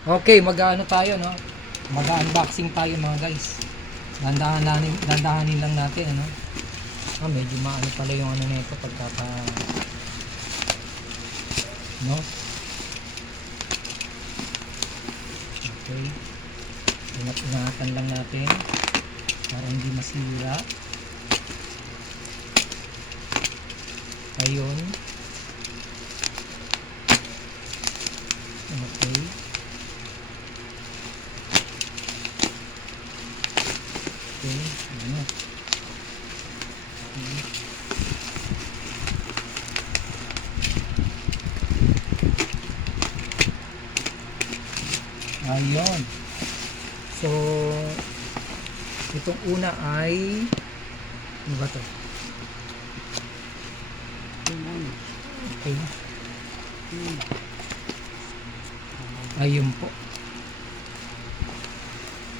Okay, mag-ano tayo, no? Mag-unboxing tayo mga guys. Dandahanin lang natin, ano? Medyo maano pala yung ano nito pagkaka no? Okay. Ingat-ingatan lang natin para hindi masira. Ayun. Okay. Okay. Ano? Ayun. So, itong una ay ano ba to? Okay. Ayun po.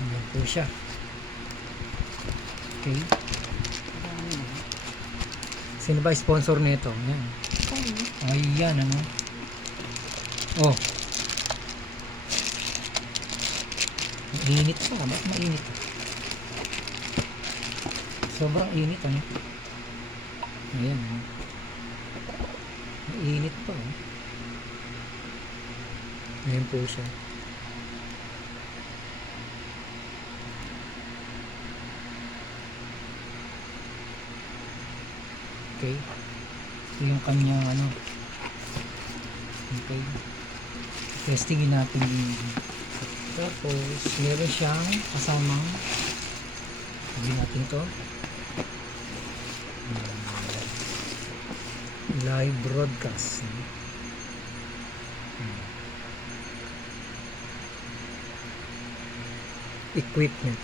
Ayun po siya. Okay. Sino ba sponsor nito? Ayan. Ayan, ano? Oh. Mainit pa. Ba't mainit? Sobrang init, ano? Ayan, ano? Mainit pa, oh. Ayan po siya. Okay. Ito yung kanyang ano. Okay. Testingin natin din. Tapos, meron siyang kasamang sabi natin to live broadcast. Equipment.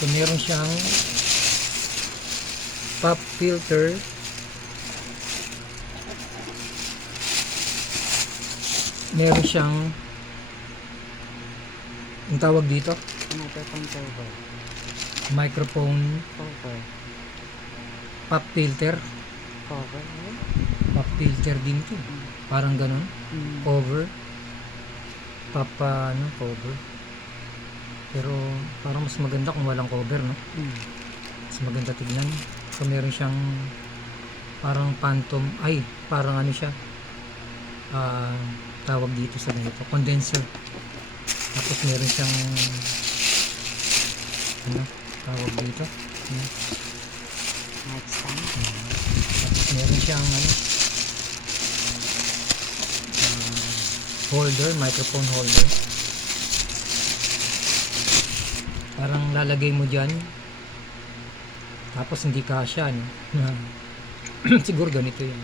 So meron siyang pop filter, meron siyang ang tawag dito microphone pop filter din to, parang ganon. Cover pop ano, cover, pero parang mas maganda kung walang cover, no? Mas maganda tignan. So meron siyang parang phantom, ay parang ano siya, tawag dito sa ganito, condenser. Tapos meron siyang ano tawag dito, tapos meron siyang ano, holder, microphone holder. Parang lalagay mo dyan, tapos hindi kasya, no? Siguro ganito yun,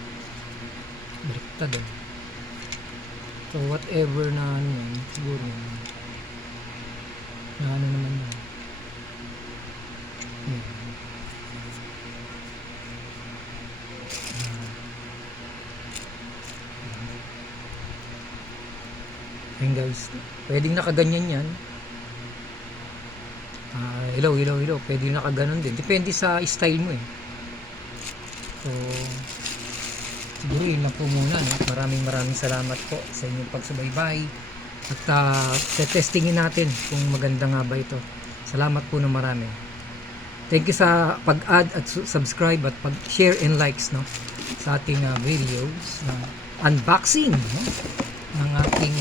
baliktad, eh. So whatever na ano yan, siguro na ano naman yan. Ayun guys, pwedeng nakaganyan yan. Ilaw, pwedeng nakaganon din, depende sa style mo, eh. So siguro yun lang po muna, no? Maraming salamat po sa inyong pagsubaybay at testingin natin kung maganda nga ba ito. Salamat po ng marami. Thank you sa pag-add at subscribe at pag-share and likes, no, sa ating videos na unboxing, no, ng ating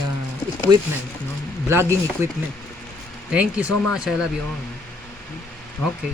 equipment, no, vlogging equipment. Thank you so much. I love you all. Okay.